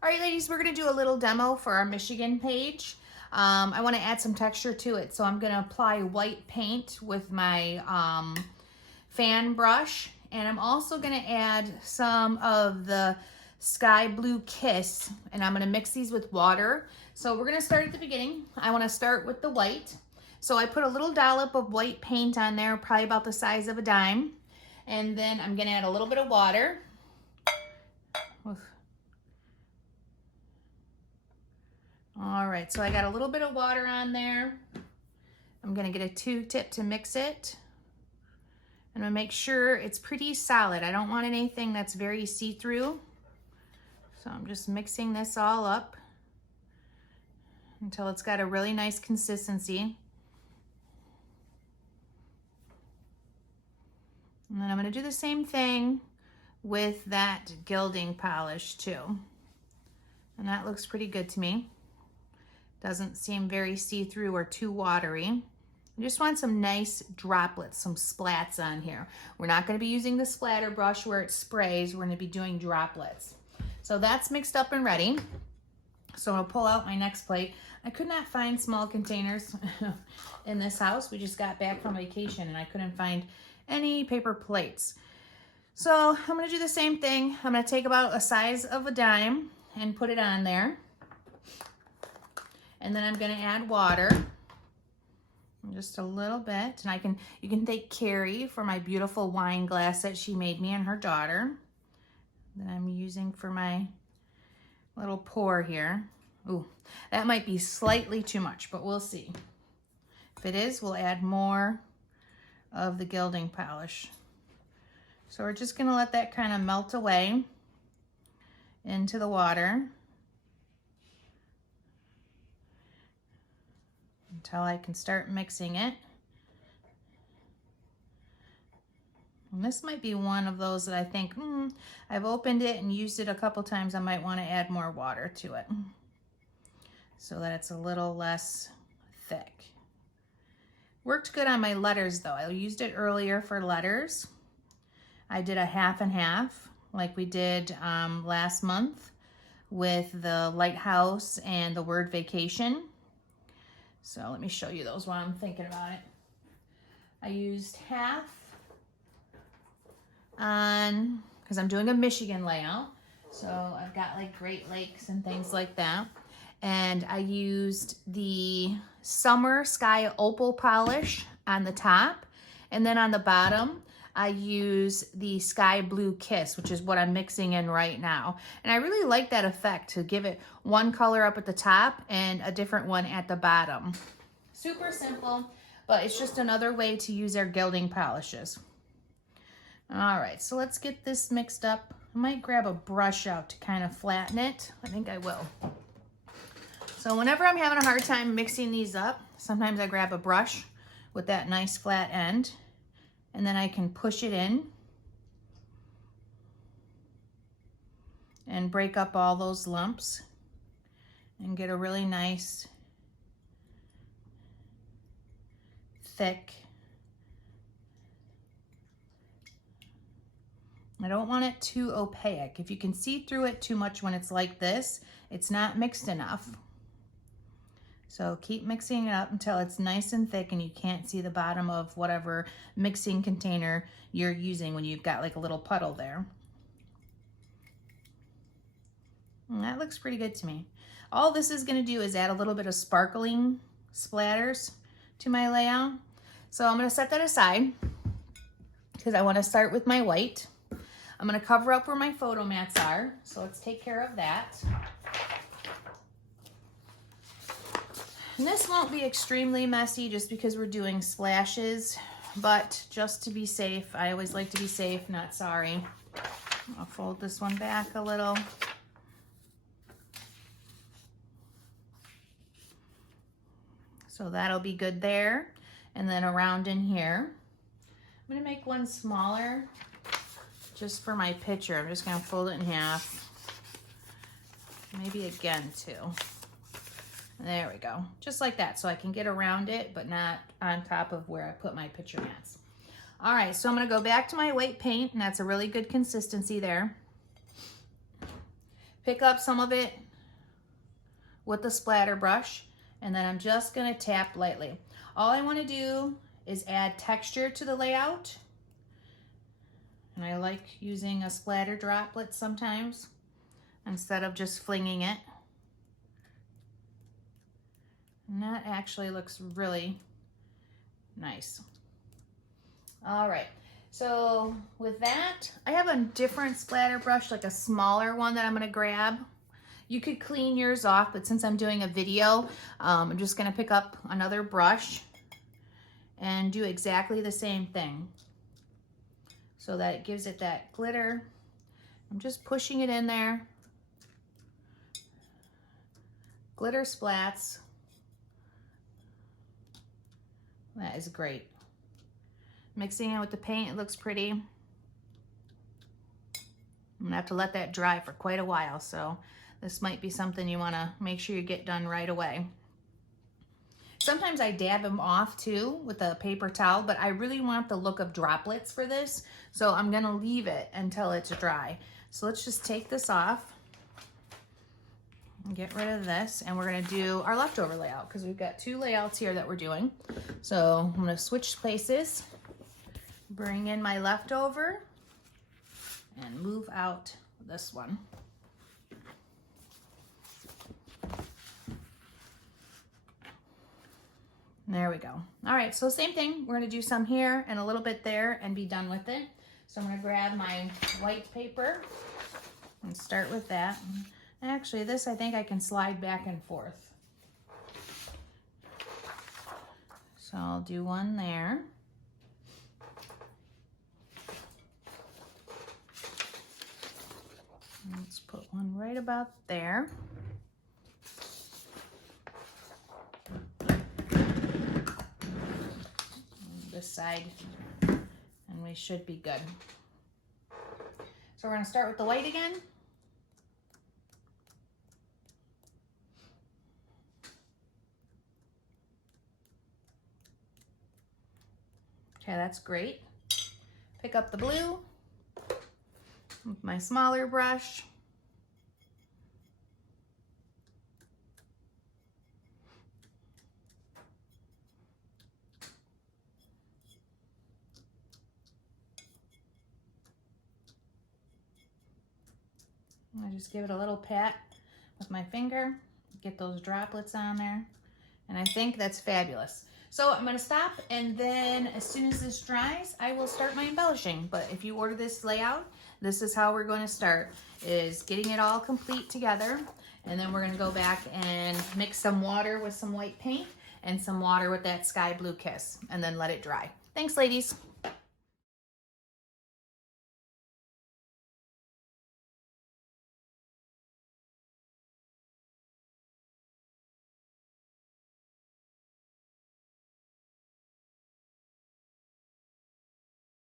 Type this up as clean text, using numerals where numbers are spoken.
All right, ladies, we're gonna do a little demo for our Michigan page. I wanna add some texture to it, so I'm gonna apply white paint with my fan brush, and I'm also gonna add some of the Sky Blue Kiss, and I'm gonna mix these with water. So we're gonna start at the beginning. I wanna start with the white. So I put a little dollop of white paint on there, probably about the size of a dime. And then I'm gonna add a little bit of water. All right, so I got a little bit of water on there. I'm gonna get a Q-tip to mix it. I'm gonna make sure it's pretty solid. I don't want anything that's very see-through. So I'm just mixing this all up until it's got a really nice consistency. And then I'm gonna do the same thing with that gilding polish too. And that looks pretty good to me. Doesn't seem very see-through or too watery. I just want some nice droplets, some splats on here. We're not gonna be using the splatter brush where it sprays. We're gonna be doing droplets. So that's mixed up and ready. So I'll pull out my next plate. I could not find small containers in this house. We just got back from vacation and I couldn't find any paper plates. So I'm gonna do the same thing. I'm gonna take about a size of a dime and put it on there. And then I'm gonna add water, just a little bit. And you can thank Carrie for my beautiful wine glass that she made me and her daughter that I'm using for my little pour here. Ooh, that might be slightly too much, but we'll see. If it is, we'll add more of the gilding polish. So we're just gonna let that kind of melt away into the water until I can start mixing it. And this might be one of those that I think, I've opened it and used it a couple times. I might want to add more water to it so that it's a little less thick. Worked good on my letters though. I used it earlier for letters. I did a half and half like we did last month with the lighthouse and the word vacation. So let me show you those while I'm thinking about it. I used half on, because I'm doing a Michigan layout. So I've got like Great Lakes and things like that. And I used the Summer Sky Opal polish on the top. And then on the bottom, I use the Sky Blue Kiss, which is what I'm mixing in right now. And I really like that effect to give it one color up at the top and a different one at the bottom. Super simple, but it's just another way to use our gilding polishes. All right, so let's get this mixed up. I might grab a brush out to kind of flatten it. I think I will. So whenever I'm having a hard time mixing these up, sometimes I grab a brush with that nice flat end, and then I can push it in and break up all those lumps and get a really nice, thick. I don't want it too opaque. If you can see through it too much when it's like this, it's not mixed enough. So keep mixing it up until it's nice and thick and you can't see the bottom of whatever mixing container you're using when you've got like a little puddle there. And that looks pretty good to me. All this is gonna do is add a little bit of sparkling splatters to my layout. So I'm gonna set that aside because I wanna start with my white. I'm gonna cover up where my photo mats are. So let's take care of that. And this won't be extremely messy just because we're doing splashes, but just to be safe, I always like to be safe, not sorry. I'll fold this one back a little. So that'll be good there. And then around in here, I'm gonna make one smaller just for my picture. I'm just gonna fold it in half. Maybe again too. There we go, just like that. So I can get around it, but not on top of where I put my picture mats. All right, so I'm gonna go back to my white paint, and that's a really good consistency there. pick up some of it with the splatter brush, and then I'm just gonna tap lightly. All I wanna do is add texture to the layout. And I like using a splatter droplet sometimes instead of just flinging it. And that actually looks really nice. All right, so with that, I have a different splatter brush, like a smaller one that I'm gonna grab. You could clean yours off, but since I'm doing a video, I'm just gonna pick up another brush and do exactly the same thing so that it gives it that glitter. I'm just pushing it in there. Glitter splats. That is great. Mixing it with the paint, it looks pretty. I'm gonna have to let that dry for quite a while, so this might be something you wanna make sure you get done right away. Sometimes I dab them off too with a paper towel, but I really want the look of droplets for this, so I'm gonna leave it until it's dry. So let's just take this off and get rid of this, and we're gonna do our leftover layout because we've got 2 layouts here that we're doing. So I'm gonna switch places, bring in my leftover, and move out this one. There we go. All right, so same thing. We're gonna do some here and a little bit there and be done with it. So I'm gonna grab my white paper and start with that. Actually, this I think I can slide back and forth. So I'll do one there. Let's put one right about there. This side, and we should be good. So we're going to start with the white again. Okay, that's great. Pick up the blue with my smaller brush. I just give it a little pat with my finger, get those droplets on there, and I think that's fabulous. So I'm gonna stop, and then as soon as this dries, I will start my embellishing. But if you order this layout, this is how we're gonna start, is getting it all complete together, and then we're gonna go back and mix some water with some white paint and some water with that sky blue kiss, and then let it dry. Thanks, ladies.